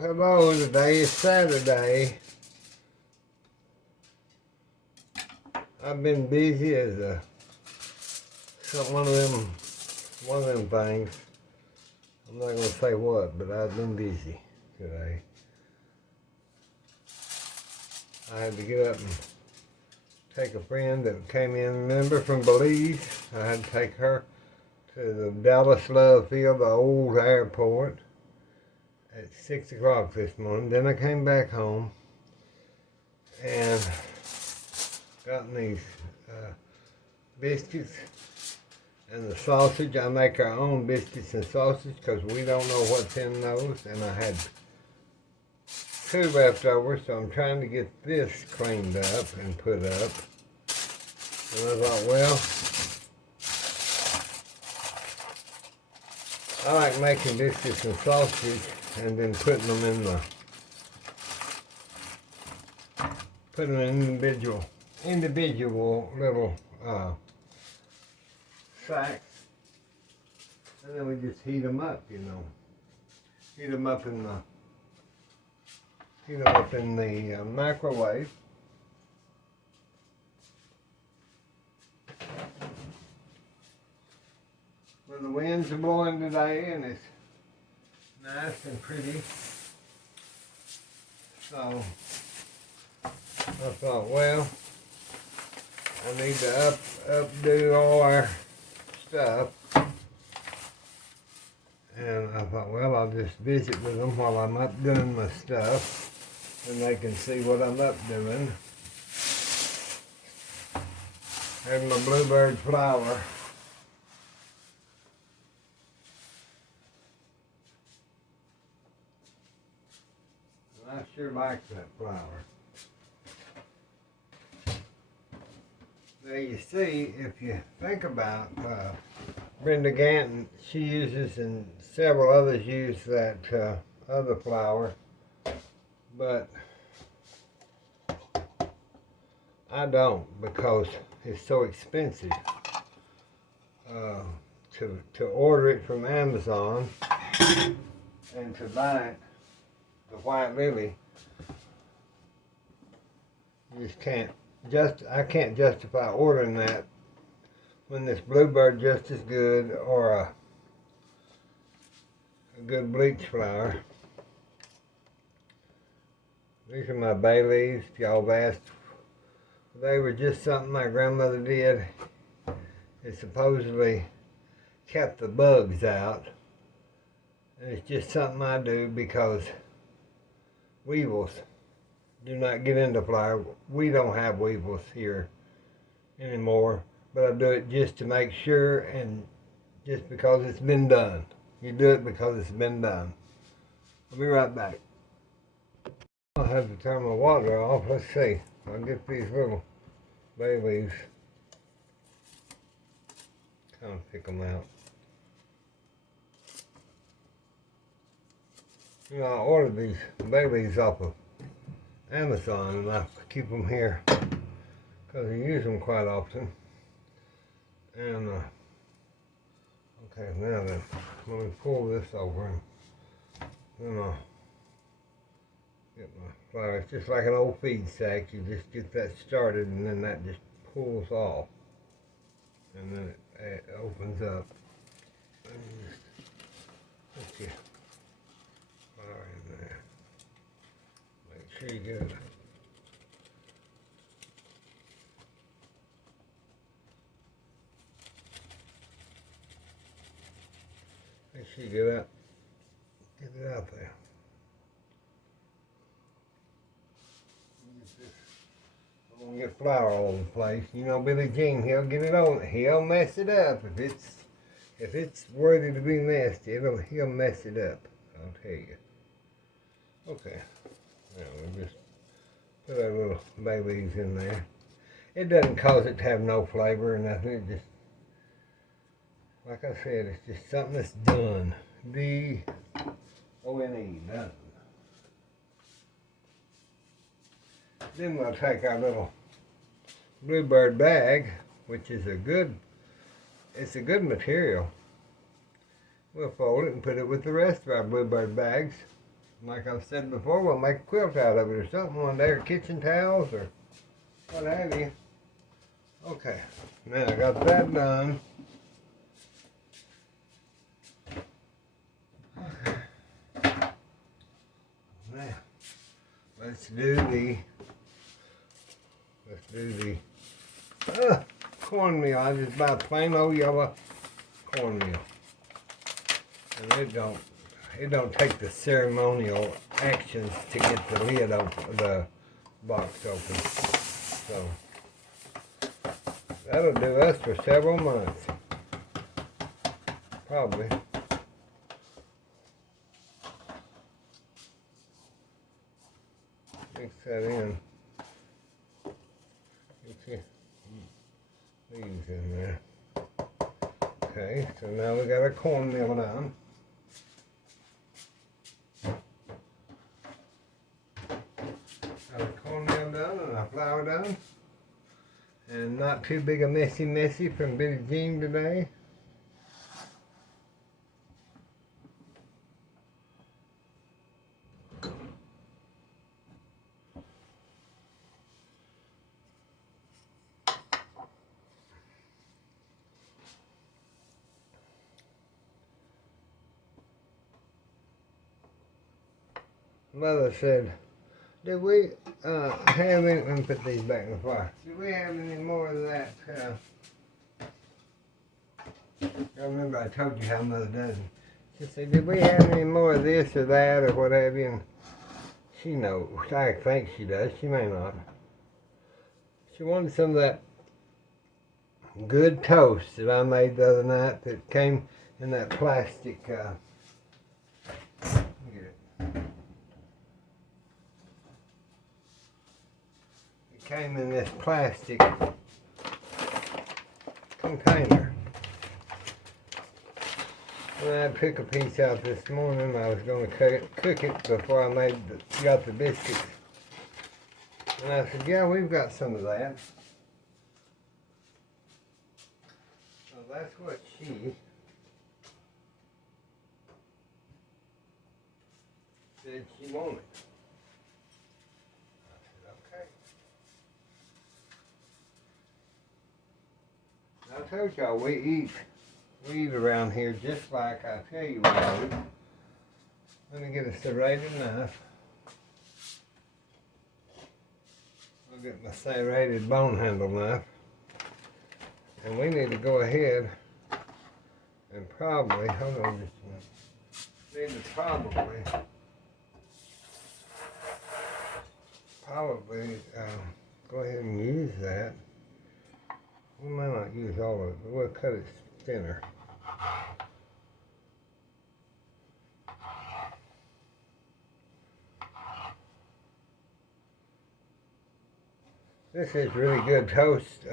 Hello, today is Saturday. I've been busy as one of them things. I'm not gonna say what, but I've been busy today. I had to get up and take a friend that came in, member from Belize. I had to take her to the Dallas Love Field, the old airport, at 6 o'clock this morning. Then I came back home and got these biscuits and the sausage. I make our own biscuits and sausage because we don't know what's in those. And I had 2 left over, so I'm trying to get this cleaned up and put up. And I thought, well, I like making biscuits and sausage and then putting them in individual little sacks, and then we just heat them up, heat them up in the microwave. When the winds are blowing today and it's nice and pretty, so I thought, well, I need to updo all our stuff, and I thought, well, I'll just visit with them while I'm updoing my stuff, and they can see what I'm updoing. There's my bluebird flower. I sure like that flower. Now you see, if you think about Brenda Ganton, she uses and several others use that other flower, but I don't because it's so expensive to order it from Amazon and to buy it. The white lily, you just can't. I can't justify ordering that when this bluebird just as good, or a good bleach flower. These are my bay leaves. If y'all have asked, they were just something my grandmother did. It supposedly kept the bugs out, and it's just something I do because weevils do not get into flower. We don't have weevils here anymore, but I do it just to make sure, and just because it's been done. You do it because it's been done. I'll be right back. I'll have to turn my water off. Let's see. I'll get these little bay leaves. Kind of pick them out. I ordered these bay leaves off of Amazon, and I keep them here because I use them quite often. And okay, now then, let me pull this over, and then I'll get my flower. It's just like an old feed sack. You just get that started, and then that just pulls off, and then it opens up. And you just put your flower in there. Make sure you get it. Make sure you get it out there. I'm gonna get flour all over the place. You know, Billy Jean, he'll get it on. He'll mess it up if it's worthy to be messed. He'll mess it up. I'll tell you. Okay. Now we'll just put our little bay leaves in there. It doesn't cause it to have no flavor or nothing. It just, like I said, it's just something that's done. D-O-N-E, done. Then we'll take our little bluebird bag, which is it's a good material. We'll fold it and put it with the rest of our bluebird bags. like I've said before, we'll make a quilt out of it or something one day, or kitchen towels or what have you. Okay, now I got that done. Now, let's do the cornmeal. I just buy plain old yellow cornmeal. And it don't take the ceremonial actions to get the lid open, the box open. So that'll do us for several months. Probably. Mix that in. Get these in there. Okay, so now we got our cornmeal done. Got our cornmeal done and our flour done. And not too big a messy from Billie Jean today. Mother said, did we have any, let me put these back in the fire. Did we have any more of that, I remember I told you how Mother does it. She said, did we have any more of this or that or what have you? And she knows. I think she does. She may not. She wanted some of that good toast that I made the other night that came in that plastic, came in this plastic container. And I took a piece out this morning. I was going to cook it before I got the biscuits. And I said, yeah, we've got some of that. So that's what she said she wanted. I told y'all we eat around here just like I tell you we do. Let me get a serrated knife. I'll get my serrated bone handle knife. And we need to go ahead and probably, hold on just a minute. Need to probably go ahead and use that. We might not use all of it, but we'll cut it thinner. This is really good toast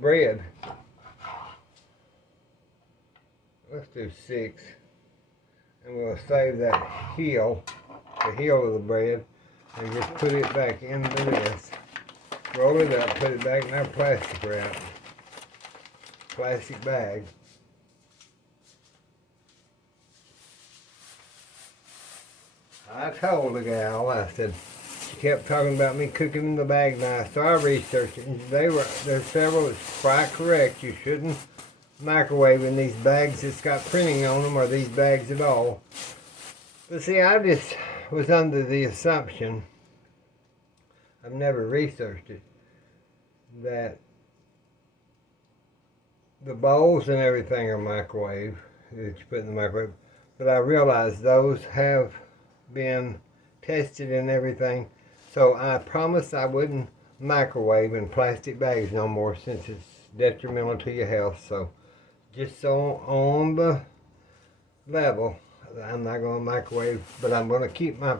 bread. Let's do 6. And we'll save that heel, the heel of the bread, and just put it back into this. Roll it up, put it back in our plastic wrap. Plastic bag. I told the gal, I said, she kept talking about me cooking in the bag now, so I researched it, and there's several that's quite correct. You shouldn't microwave in these bags that's got printing on them, or these bags at all. But see, I just was under the assumption, I've never researched it, that the bowls and everything are microwave that you put in the microwave, but I realized those have been tested and everything, so I promised I wouldn't microwave in plastic bags no more since it's detrimental to your health. So just so on the level, I'm not going to microwave, but I'm going to keep my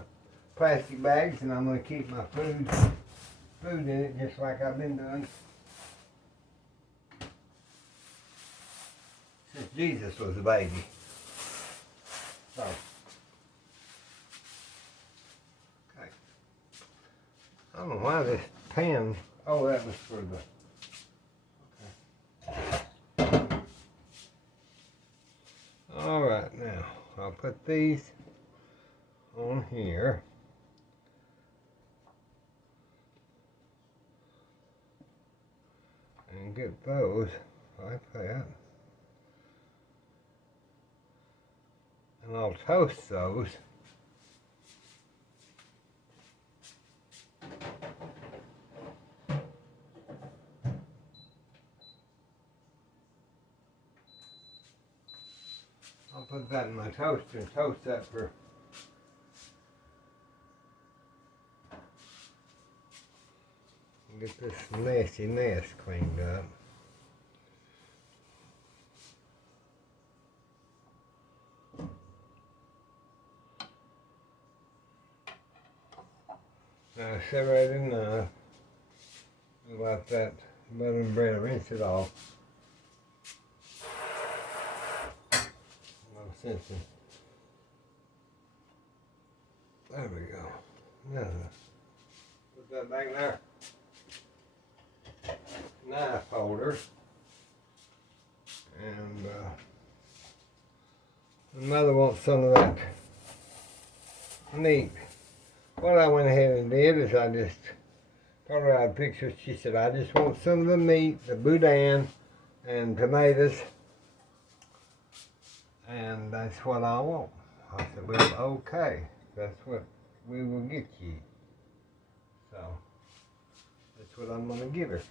plastic bags and I'm going to keep my food in it just like I've been doing since Jesus was a baby. So, okay. I don't know why this pan, oh, that was for the, okay. All right, now I'll put these on here. And get those like that. And I'll toast those. I'll put that in my toaster and toast that for get this nasty mess cleaned up. Now separated enough. Like that butter and bread, rinse it off. No sense in. There we go. Now, put that back there. Knife holder. And the mother wants some of that meat. What I went ahead and did is I just told her I'd picture. She said, I just want some of the meat, the boudin, and tomatoes. And that's what I want. I said, well, okay. That's what we will get you. So, that's what I'm going to give her.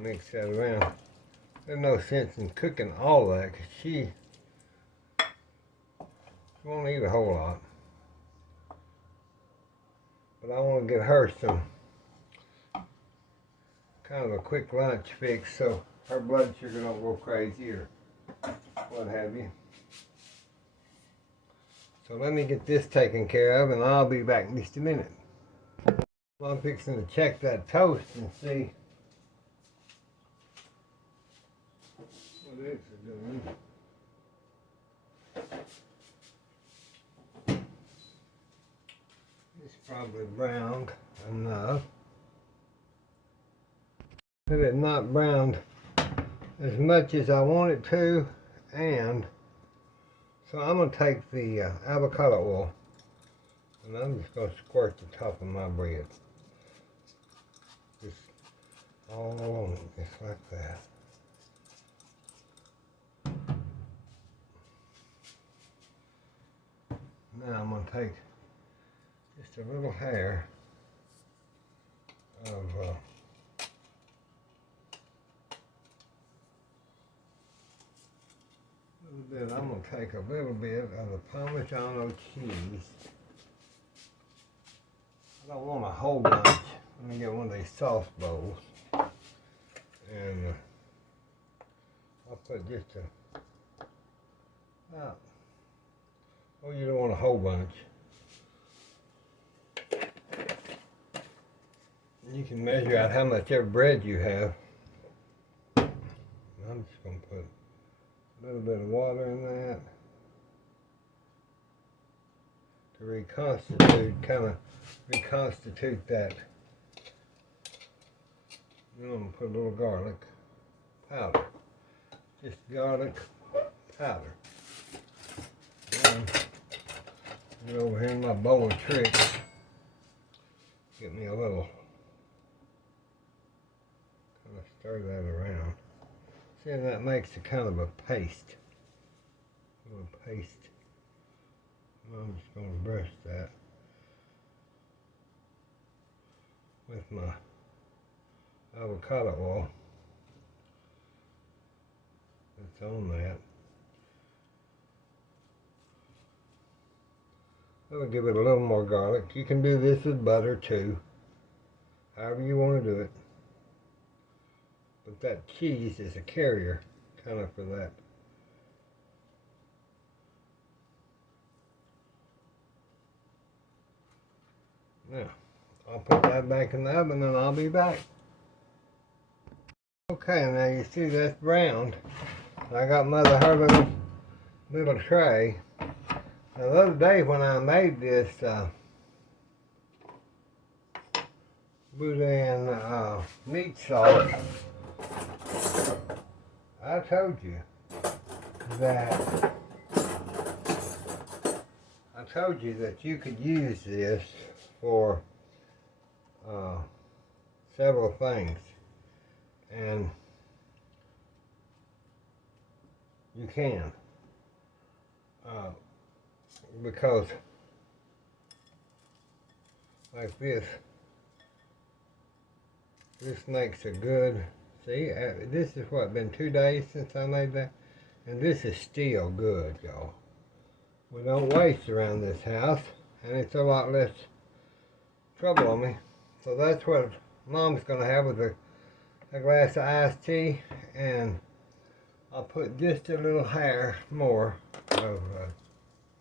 Mix that around. There's no sense in cooking all that because she won't eat a whole lot. But I want to get her some kind of a quick lunch fix so her blood sugar don't go crazy or what have you. So let me get this taken care of and I'll be back in just a minute. I'm fixing to check that toast and see what it's doing. It's probably browned enough. But it's not browned as much as I want it to, and so I'm going to take the avocado oil and I'm just going to squirt the top of my bread. Just all on it, just like that. Now I'm going to take just a little hair of I'm going to take a little bit of the Parmigiano cheese. I don't want a whole bunch. Let me get one of these sauce bowls. And I'll put just a, oh, you don't want a whole bunch. You can measure out how much every bread you have. I'm just going to put a little bit of water in that to reconstitute that. Then I'm going to put a little garlic powder. Just garlic powder. And get over here in my bowl of tricks. Get me a little, kind of stir that around. See, that makes a kind of a paste. A little paste. I'm just going to brush that with my avocado oil that's on that. I'll give it a little more garlic. You can do this with butter too, however you want to do it. But that cheese is a carrier kind of for that. Now, I'll put that back in the oven and I'll be back. Okay, now you see that's browned. I got Mother her little tray. Now the other day when I made this boudin meat sauce, I told you that I told you that you could use this for several things, and you can, because like this makes a good, see, this is what, been 2 days since I made that, and this is still good, y'all. We don't waste around this house, and it's a lot less trouble on me. So that's what Mom's gonna have with a glass of iced tea, and I'll put just a little hair more of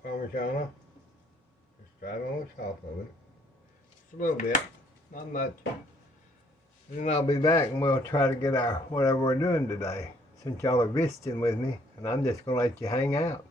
Parmigiano, just right on the top of it, just a little bit, not much. Then I'll be back and we'll try to get our whatever we're doing today, since y'all are visiting with me, and I'm just gonna let you hang out.